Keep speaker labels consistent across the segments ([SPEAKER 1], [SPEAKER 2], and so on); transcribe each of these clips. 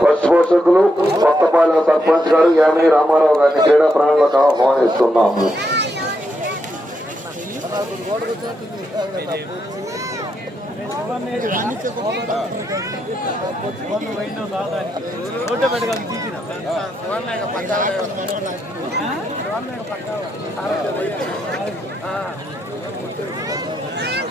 [SPEAKER 1] First పోషకులు Kothapalem sarpanch గారు యామిని రామారావు గారిని క్రీడా ప్రాణులకు ఆహ్వానిస్తున్నాము.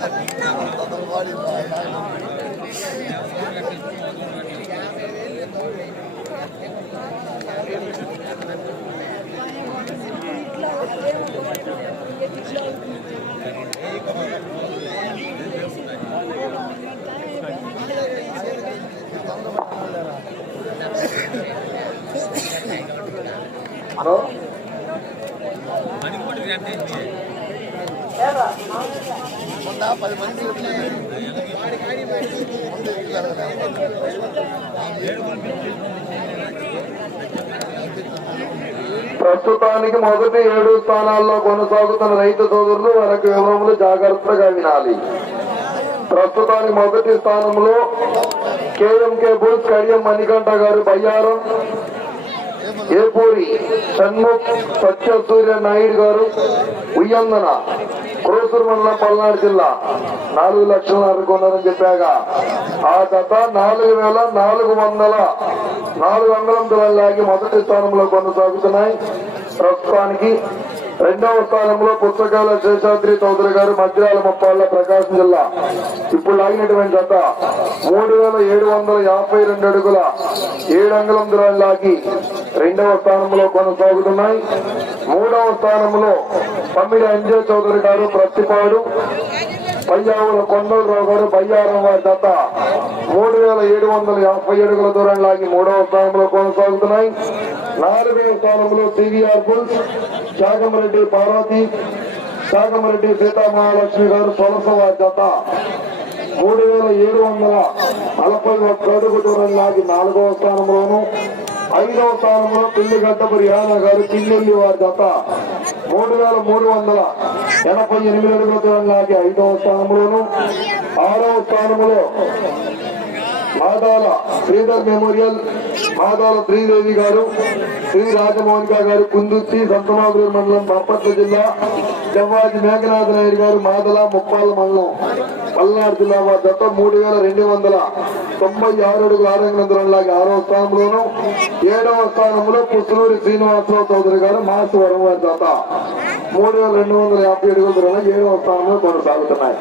[SPEAKER 2] Thank
[SPEAKER 1] you. ప్రస్తుతానికి మొదటి ఏడు స్థానాల్లో కొనసాగుతున్న రైతు సోదరులు వారికి వివరములు జాగ్రత్తగా వినాలి. ప్రస్తుతానికి మొదటి స్థానంలో కేఎంకే బుల్స్ కడియం మణికంఠ గారు బయ్యారం ఏపూరి షణ్ముఖ్ సత్య సూర్య నాయుడు గారు ఉయ్యందన క్రోసూరు మండలం పల్నాడు జిల్లా. నాలుగు లక్షల అనుకున్నారని చెప్పాగా. ఆ గత నాలుగు వేల నాలుగు వందల నాలుగు వందల లాగి మొదటి స్థానంలో కొనసాగుతున్నాయి. ప్రస్తుతానికి రెండవ స్థానంలో పుస్తకాల శేషాద్రి చౌదరి గారు మధ్యాల ముప్పాళ్ళ ప్రకాశం జిల్లా. ఇప్పుడు లాగినటువంటి జత మూడు వేల ఏడు వందల యాభై రెండు అడుగుల ఏడు అంగుళం దూరాలు లాగి రెండవ స్థానంలో కొనసాగుతున్నాయి. మూడవ స్థానంలో తమ్మిడి అంజయ్ చౌదరి గారు ప్రతిపాడు. పయ్యావుల కొండలరావు గారు బయ్యారం వారి జత మూడు వేల ఏడు వందల యాభై అడుగుల దూరం లాగి మూడవ స్థానంలో కొనసాగుతున్నాయి. నాలుగవ స్థానంలో సివిఆర్ బుల్స్ శాగమరెడ్డి పార్వతి శాగమరెడ్డి సీతామహాలక్ష్మి గారు తొలస వారి జత మూడు వేల ఏడు వందల నలభై ఒక్క అడుగు దూరం లాగి నాలుగవ స్థానంలోను ఐదవ స్థానంలో పిల్లిగడ్డ రియానా గారు పిల్లెల్లి వారి జత. మూడు వేల మూడు వందల ఎనభై ఎనిమిది అడుగుల దూరం ఐదవ స్థానంలోను ఆరవ స్థానంలో మాదాల శ్రీధర్ మెమోరియల్ మాదాల శ్రీదేవి గారు శ్రీ రాజమోహన్ గారు కుందుర్తి సంతమాగురు మండలం బాపట్ల జిల్లా జవ్వాజి మేఘనాథ నాయుడు గారు మాదల ముప్పాల మండలం. పల్నాడు జిల్లా వారి మూడు వేల రెండు వందల తొంభై ఆరు అడుగుల ఆరంగం లాగా ఆరవ స్థానంలోను ఏడవ స్థానంలో పుత్తూరి శ్రీనివాసరావు చౌదరి గారు మాసవరం వారి జత మూడు వేల రెండు వందల యాభై అడుగుల దూరంలో ఏడవ స్థానంలో కొనసాగుతున్నాయి.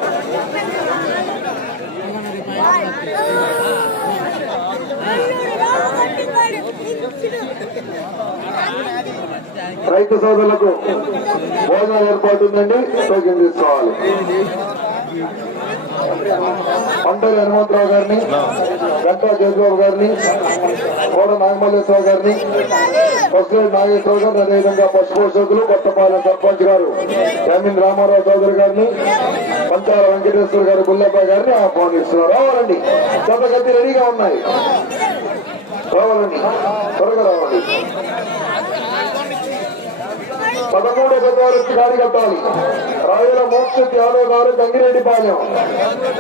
[SPEAKER 1] రైతు సోదరులకు భోజనం ఏర్పాటు ఉందండి. టోకెన్ తీసుకోవాలి. పంటల హనుమంతరావు గారిని గంటా జయబాబు గారిని కోడ నాగమల్లేశ్వరరావు గారిని పసులేటి నాగేశ్వరరావు గారిని అదేవిధంగా పశు పోషకులు కొత్తపాలెం సర్పంచ్ గారు ఎమ్మిన్ రామారావు చౌదరి గారిని పంచాల వెంకటేశ్వర గారు గుల్లబ్బాయి గారిని ఆహ్వానిస్తున్నారు. రావాలండి. గతి రెడీగా ఉన్నాయి. రావాలండి. త్వరగా రావాలి. పదమూడు గతాలు గాడి కట్టాలి రాయల మోక్ష యాదవ్ గారు గంగిరెడ్డి పాలెం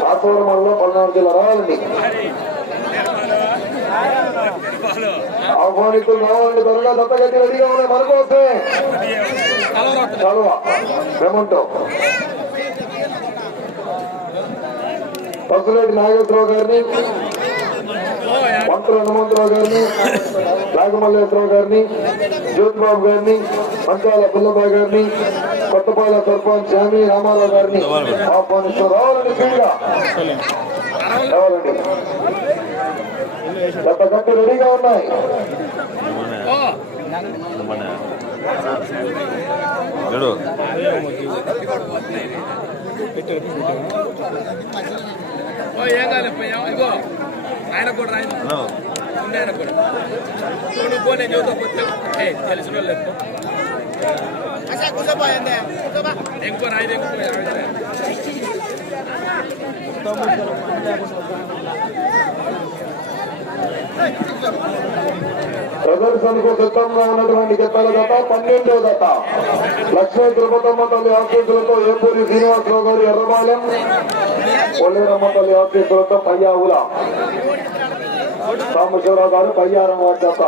[SPEAKER 1] ఆ మండలం పల్నాడు జిల్లా రావాలండి ఆహ్వానితులు రావాలండి త్వరగా దత్తగట్టి రెడీగా ఉన్నాయి మనకు వస్తే చలువ. మేముంటాం. పసురెడ్డి నాగేశ్వరరావు గారిని మంత్రులు హనుమంతరావు గారిని నాగమల్లేశ్వరరావు గారిని జ్యోతిబాబు గారిని మంకాల పుల్లబాబు గారిని కొత్తపాల సర్పంచ్ శామి రామారావు గారిని ఆహ్వానిస్తూ రావాలండి స్పీడ్గా రావాలండి గత గంట రెడీగా ఉన్నాయి.
[SPEAKER 3] చూడు
[SPEAKER 2] ఏం కాదు ఇగో ఆయన కూడా
[SPEAKER 3] హలో.
[SPEAKER 2] ఉండే ఆయన కూడా. నువ్వు పోనీ చెబుతా పోతే. తెలిసిన వాళ్ళు ఎక్కువ ఇంకో రాయన
[SPEAKER 1] ప్రదర్శనకు సిద్ధంగా ఉన్నటువంటి గతాల దత పన్నెండో దత లక్ష్మీ తిరుపతమ్మ తల్లి ఆఫీసులతో ఏపూరి శ్రీనివాసరావు గారు ఎర్రబాలెం కొల్లేరమ్మ తల్లి ఆఫీసులతో పయ్యావుల. సాంబశివరావు గారు పయ్యారం వారి దత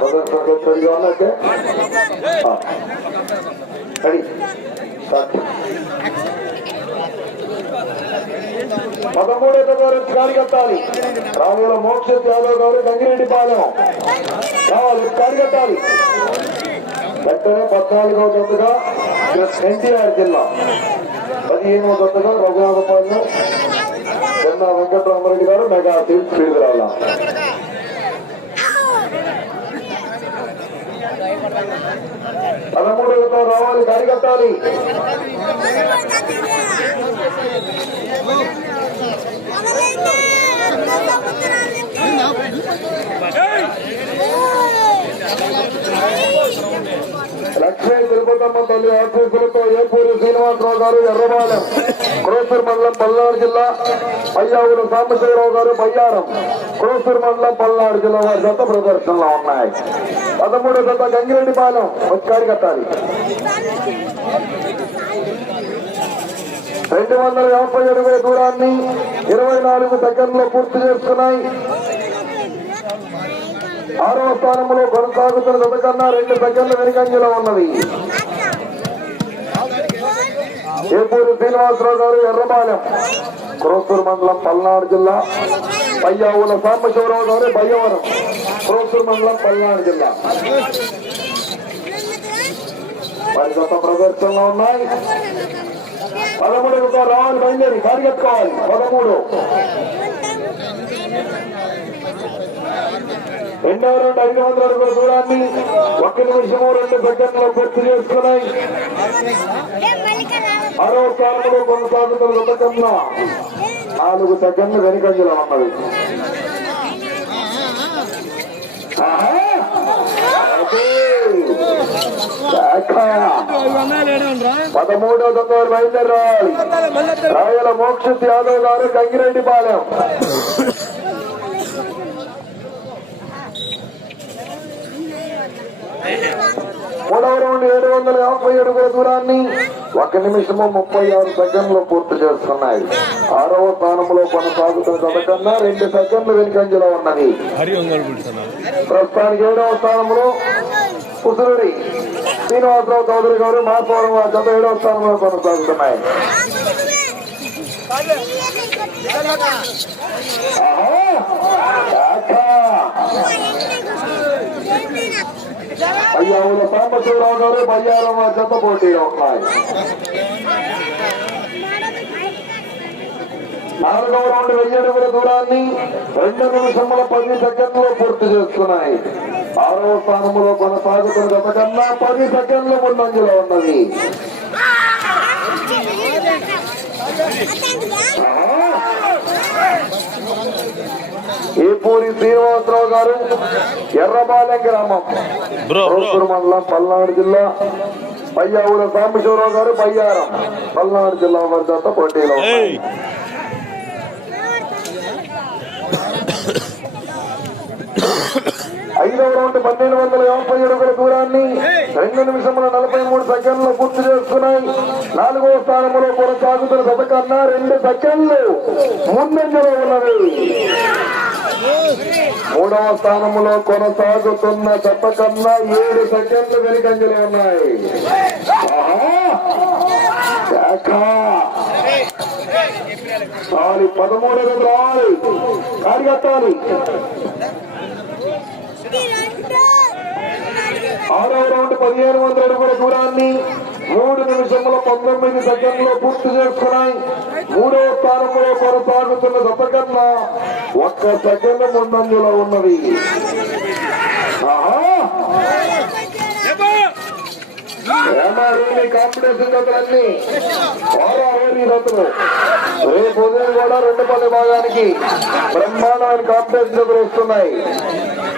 [SPEAKER 1] ప్రదర్శనకు ఉన్నట్టే పదమూడో గారు గారి కట్టాలి రావుల మోక్ష యాదవ్ గారు గంగిరెడ్డి పాలెం. కావాలి కాడి కట్టాలి వెంటనే పద్నాలుగో జతగా ఎన్టీఆర్ జిల్లా. పదిహేనవ జతగా రఘునాథపాలెం చెన్న వెంకటరామరెడ్డి గారు మెగా సిల్క్ ఫీల్డ్ రావాల పదమూడవతో రావాలి కరిగట్టాలి Hey! లక్ష్మీ తల్లి ఆశీస్సులతో ఏపూరి శ్రీనివాసరావు గారు ఎర్రబాలెం. క్రోసూర్ మండలం పల్నాడు జిల్లా అయ్యావుల సాంబశివరావు గారు బయ్యారం క్రోసూర్ మండలం పల్నాడు జిల్లా వారి గత ప్రదర్శనలో ఉన్నాయి. పదమూడు గత గంగిరెడ్డి పాలెం ఒకసారి కట్టాలి. రెండు వందల యాభై అడుగుల దూరాన్ని ఇరవై నాలుగు సెకండ్లో పూర్తి చేసుకున్నాయి ఆరవ స్థానంలో కొనసాగుతున్న జత కన్నా రెండు సెకండ్ల వెనుకంజలో ఉన్నది. ఏపూరి శ్రీనివాసరావు గారు ఎర్రపాలెం క్రోసూరు మండలం పల్నాడు జిల్లా. పయ్యావుల సాంబశివరావు గారు భయ్యవరం క్రోసూరు మండలం పల్నాడు జిల్లా. వారి గత ప్రదర్శనలో ఉన్నాయి. పదమూడు రావాలి బయలుదేరి. పరిగెత్తుకోవాలి పదమూడు. రెండవ రెండు ఐదు వందల అడుగుల దూరాన్ని ఒక్క నిమిషము రెండు సెకండ్లో పూర్తి చేసుకున్నాయి మరో స్థానంలో కొనసాగుతున్న జత నాలుగు సెకండ్లు వెనుకంజలో ఉన్నది పదమూడవ తొమ్మిది బయలుదేరాలి రాయల మోక్ష యాదవ్ గారు గంగిరెడ్డి పాలెం మూడవ రౌండ్ ఏడు వందల యాభై అడుగుల దూరాన్ని ఒక నిమిషము ముప్పై ఆరు సెకండ్లు పూర్తి చేస్తున్నాయి. ఆరవ స్థానంలో కొనసాగుతున్న జత కన్నా రెండు సెకండ్లు వెనుకంజలో ఉన్నది. ప్రస్తుతానికి ఏడవ స్థానంలో కుసురుడి శ్రీనివాసరావు చౌదరి గారు మాసవరం వారి జత ఏడవ స్థానంలో కొనసాగుతున్నాయి. ఆహా! అయ్యావుల సాంబశివరావు గారు బయ్యారం జత పోటీలో ఉన్నాయి నాలుగవ రౌండ్ వెయ్యి అడుగుల దూరాన్ని రెండు నిమిషముల పది సెకండ్లు పూర్తి చేస్తున్నాయి. ఆరవ స్థానంలో కొనసాగుతున్న గత కన్నా పది సెకండ్లు ముందంజలో ఉన్నది. ఏపూరి శ్రీనివాసరావు గారు? ఎర్రబాలెం గ్రామం. రోసూరు మండలం పల్నాడు జిల్లా పయ్యావుల సాంబశివరావు గారు పయ్యారం. పల్నాడు జిల్లా వారి జత పోటీలో ఐదవ రౌండ్ పన్నెండు వందల యాభై అడుగుల దూరాన్ని రెండు నిమిషముల నలభై మూడు సెకండ్లు పూర్తి చేసుకున్నాయి నాలుగవ స్థానంలో కొనసాగుతున్న గత కన్నా రెండు సెకండ్లు ముందంజలో ఉన్నవి మూడవ స్థానంలో కొనసాగుతున్న చెప్పకన్నా కన్నా ఏడు సెకండ్లు వెనుకంజలు ఉన్నాయి. సారి పదమూడు వందల రావాలి కార్యకర్తలు ఆరవ రౌండ్ పదిహేను వందల అడుగుల దూరాన్ని మూడు నిమిషముల పంతొమ్మిది సెకండ్లో పూర్తి చేసుకున్నాయి. మూడో స్థానంలో కొనసాగుతున్న జత ఒక్క సెకండ్ ముందంజలో ఉన్నది. ఆహా! ఏమారేమి కాంపిటీషన్ జతలన్నీ? వారావేరి జతలు రేపు ఉదయం కూడా రెండు పది భాగానికి బ్రహ్మాండమైన కాంపిటీషన్ జతలు వస్తున్నాయి.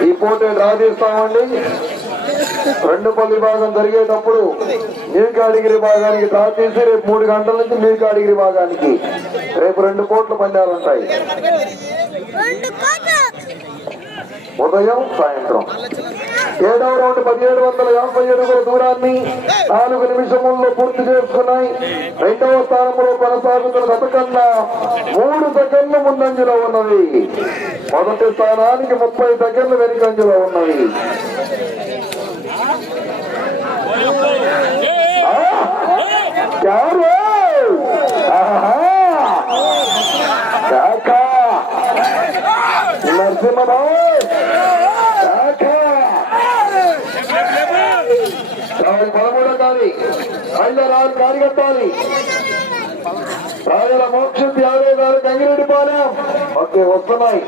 [SPEAKER 1] ఈ పోటీ డ్రా చేస్తామండి. రెండు పల్లి భాగం జరిగేటప్పుడు మీ భాగానికి డ్రా చేసి రేపు మూడు గంటల నుంచి మీ భాగానికి రేపు రెండు కోట్ల పందాలు ఉంటాయి ఉదయం సాయంత్రం. ఏడవ రౌండ్ పదిహేడు వందల యాభై అడుగుల దూరాన్ని నాలుగు నిమిషముల్లో పూర్తి చేసుకున్నాయి. రెండవ స్థానంలో కొనసాగుతున్న గత కన్నా మూడు సెకండ్లు ముందంజలో ఉన్నవి మొదటి స్థానానికి ముప్పై సెకండ్లు వెనుకంజలో ఉన్నవి క్యారు! ఆహా! నరసింహరావు పదమూడో కాని ఐదో రావాలి కాని మోక్షం యాదవ్ గారు గంగిరెడ్డి పాలెం. ఓకే వస్తున్నాయి.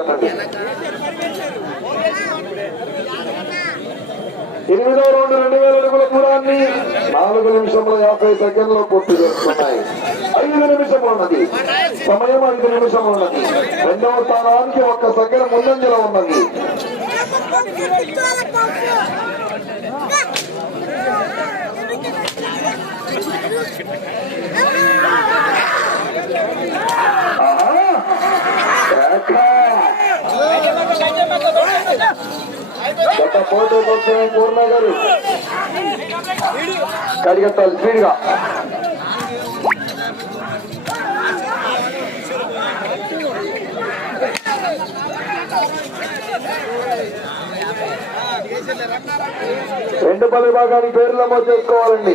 [SPEAKER 1] కాడి ఎనిమిదో రెండు. నాలుగు నిమిషముల యాభై సెకండ్లో పూర్తి చేస్తున్నాయి. ఐదు నిమిషం ఉన్నది. సమయం ఐదు నిమిషం ఉన్నది. రెండవ స్థానానికి ఒక్క సెకండ్ ముందంజలో ఉన్నది. ఆహా! గత పోటీ కోసం పూర్ణ గారు కడిగట్టాలి స్పీడ్గా. రెండు పది భాగానికి పేరు నమోదు చేసుకోవాలండి.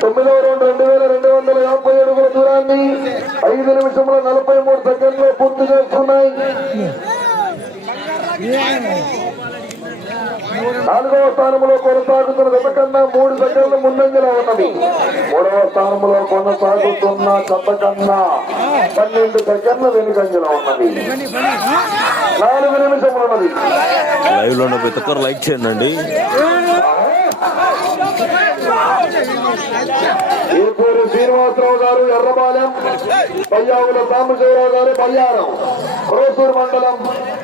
[SPEAKER 1] తొమ్మిదవ రౌండ్ రెండు వేల రెండు వందల యాభై అడుగుల దూరాన్ని ఐదు నిమిషముల నలభై మూడు సెకండ్లు పూర్తి చేసుకున్నాయి నాలుగవ స్థానంలో కొనసాగుతున్న గత కన్నా మూడు సెకండ్లు ముందంజలో ఉన్నది. మూడవ స్థానంలో కొనసాగుతున్న గత కన్నా పన్నెండు సెకండ్ల వెనుకంజలో ఉన్నది. నాలుగు నిమిషములు ఉన్నది.
[SPEAKER 3] లైవ్లో ఉన్న ప్రతి ఒక్కరు లైక్ చేయండి
[SPEAKER 1] ఏపూరు శ్రీనివాసరావు గారు ఎర్రబాలెం. పయ్యావుల సాంబశివరావు గారు బయ్యారం రోసూరు మండలం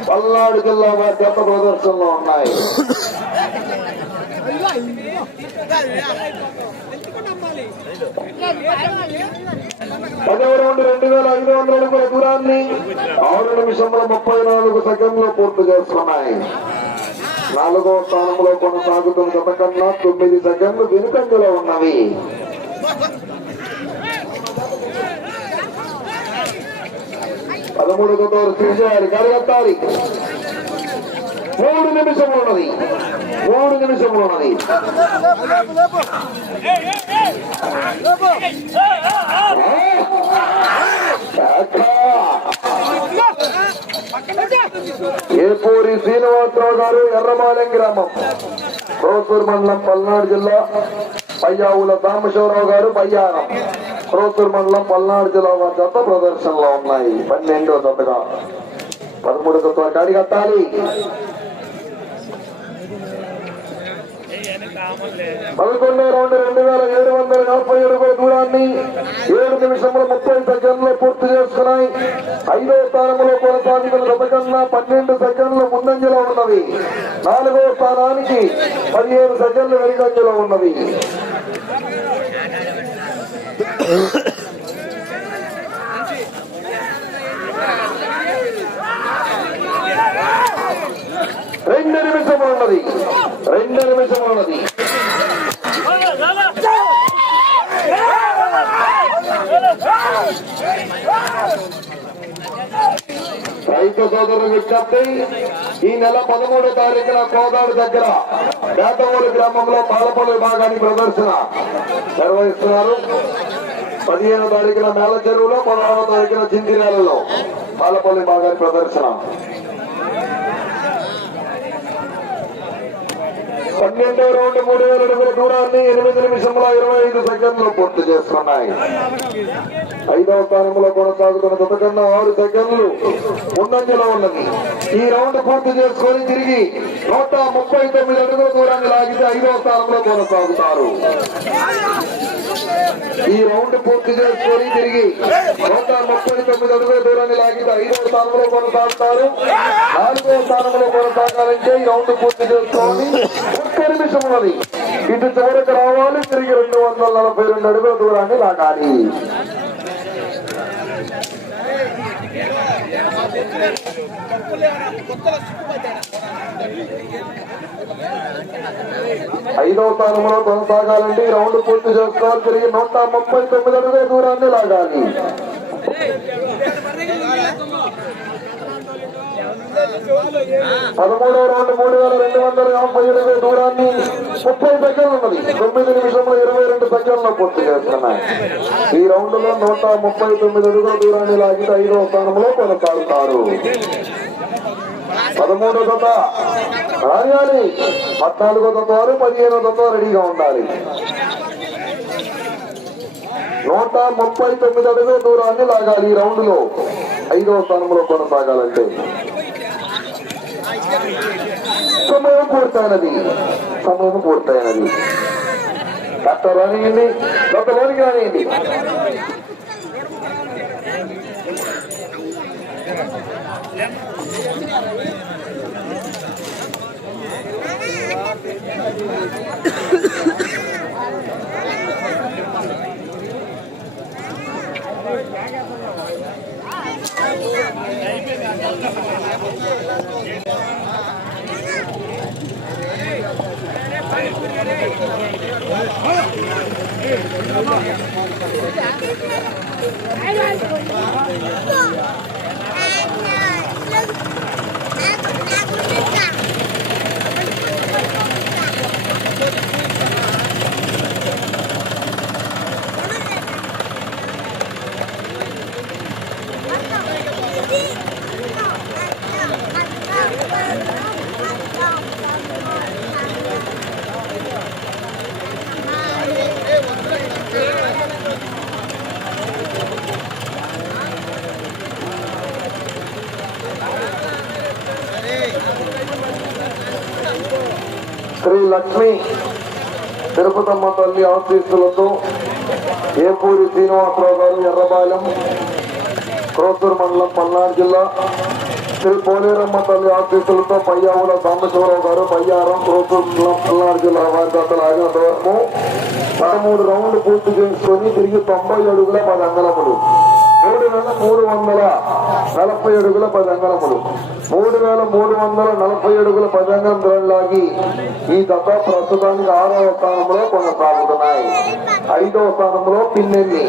[SPEAKER 1] పల్నాడు జిల్లా వారి ప్రదర్శనలో ఉన్నాయి. పదవ రౌండ్ రెండు వేల ఐదు వందల అడుగుల దూరాన్ని ఆరు నిమిషంలో ముప్పై నాలుగు సెకండ్లు పూర్తి చేస్తున్నాయి. నాలుగో స్థానంలో కొనసాగుతున్న గత కన్నా తొమ్మిది సెకండ్లు వెనుకంజలో ఉన్నవి. పదమూడు గతోరు తీసేయాలి కడగట్టాలి మూడు నిమిషములు ఉన్నది. మూడు నిమిషములు ఉన్నది. ఏపూరి శ్రీనివాసరావు గారు ఎర్రమాలెం గ్రామం. రోసూరు మండలం పల్నాడు జిల్లా పయ్యావుల దామశివరావు గారు పయ్యారం. రోసూరు మండలం పల్నాడు జిల్లా వారి జత ప్రదర్శనలో ఉన్నాయి. పన్నెండో జతగా. పదమూడు జత కాడి కట్టాలి. పదకొండో రౌండ్ రెండు వేల ఏడు వందల నలభై అడుగుల దూరాన్ని ఏడు నిమిషముల ముప్పై సెకండ్లు పూర్తి చేసుకున్నాయి. ఐదో స్థానంలో కొనసాగుతున్న గతకన్నా పన్నెండు సెకండ్లు ముందంజలో ఉన్నవి. నాలుగో స్థానానికి పదిహేను సెకండ్లు వెనుకంజలో ఉన్నవి. రెండు నిమిషమున్నది రెండు నిమిషం ఉన్నది. రైతు సోదరులు విజ్ఞప్తి ఈ నెల పదమూడో తారీఖున కోదాడు దగ్గర వేటమూడు గ్రామంలో పాలపల్లి విభాగానికి ప్రదర్శన నిర్వహిస్తున్నారు. పదిహేను తారీఖున మేళ చెరువులో పదహారవ తారీఖున చింతినేలలో పాలపల్లి బాగా ప్రదర్శన. పన్నెండో రౌండ్ మూడు వేల అడుగుల దూరాన్ని ఎనిమిది నిమిషంలో ఇరవై ఐదు సెకండ్లు పూర్తి చేస్తున్నాయి. ఐదవ స్థానంలో కొనసాగుతున్న జత కన్నా ఆరు సెకండ్లు ముందంజలో ఉన్నది. ఈ రౌండ్ పూర్తి చేసుకొని తిరిగి నూట ముప్పై తొమ్మిది అడుగుల దూరాన్ని లాగితే ఐదవ స్థానంలో కొనసాగుతారు. ఈ రౌండ్ పూర్తి చేసుకొని తిరిగి నూట ముప్పై తొమ్మిది అడుగుల దూరాన్ని లాగితే ఐదవ స్థానంలో కొనసాగుతారు. నాలుగవ స్థానంలో కొనసాగాలంటే ఈ రౌండ్ పూర్తి చేసుకోవాలి ఒక్క నిమిషం ఉన్నది ఇటు చివరికి రావాలి తిరిగి రెండు వందల నలభై రెండు అడుగుల దూరాన్ని లాగాలి. ఐదవ స్థానంలో కొనసాగాలండి. రౌండ్ పూర్తి చేసుకోవాలి తిరిగి నూట ముప్పై తొమ్మిది అడుగుల దూరాన్ని లాగాలి. పదమూడవ రౌండ్ మూడు వేల రెండు వందల యాభై ఎనిమిది దూరాన్ని ముప్పై సెకండ్లు ఉన్నది. తొమ్మిది నిమిషంలో ఇరవై రెండు సెకండ్లో పూర్తి చేస్తున్నాయి. ఈ రౌండ్లో నూట ముప్పై తొమ్మిది అడుగుల దూరాన్ని లాగితే ఐదవ స్థానంలో కొనసాగుతారు. పదమూడో దత రాయాలి. పద్నాలుగో దత వారు పదిహేనో దత రెడీగా ఉండాలి. నూట ముప్పై తొమ్మిది అడుగుల దూరాన్ని లాగాలి ఈ రౌండ్లో ఐదవ స్థానంలో కొనసాగాలంటే. సమయం పూర్తయినది. సమయం పూర్తయినది. డాక్టర్ రానియండి డాక్టర్ లోనికి రానియండి. శ్రీ లక్ష్మి తిరుపతమ్మ తల్లి ఆశీస్సులతో ఏపూరి శ్రీనివాసరావు గారు ఎర్రబాలెం క్రోసూరు మండలం పల్నాడు జిల్లా శ్రీ పోలేరమ్మ తల్లి ఆశీస్సులతో పయ్యావుల సాంబశివరావు గారు పయ్యారం క్రోసూరు పల్నాడు జిల్లా వారి దాతలు ఆగినంత వరకు పదమూడు రౌండ్లు పూర్తి చేసుకొని తిరిగి తొంభై అడుగుల పది అంగళములు. మూడు వేల మూడు వందల నలభై అడుగుల పది అంగళములు. మూడు వేల మూడు వందల నలభై అడుగుల పదంగం అంగళం లాగి ఈ దశ ప్రస్తుతానికి ఆరవ స్థానంలో కొనసాగుతున్నాయి. ఐదవ స్థానంలో పిన్నెల్లి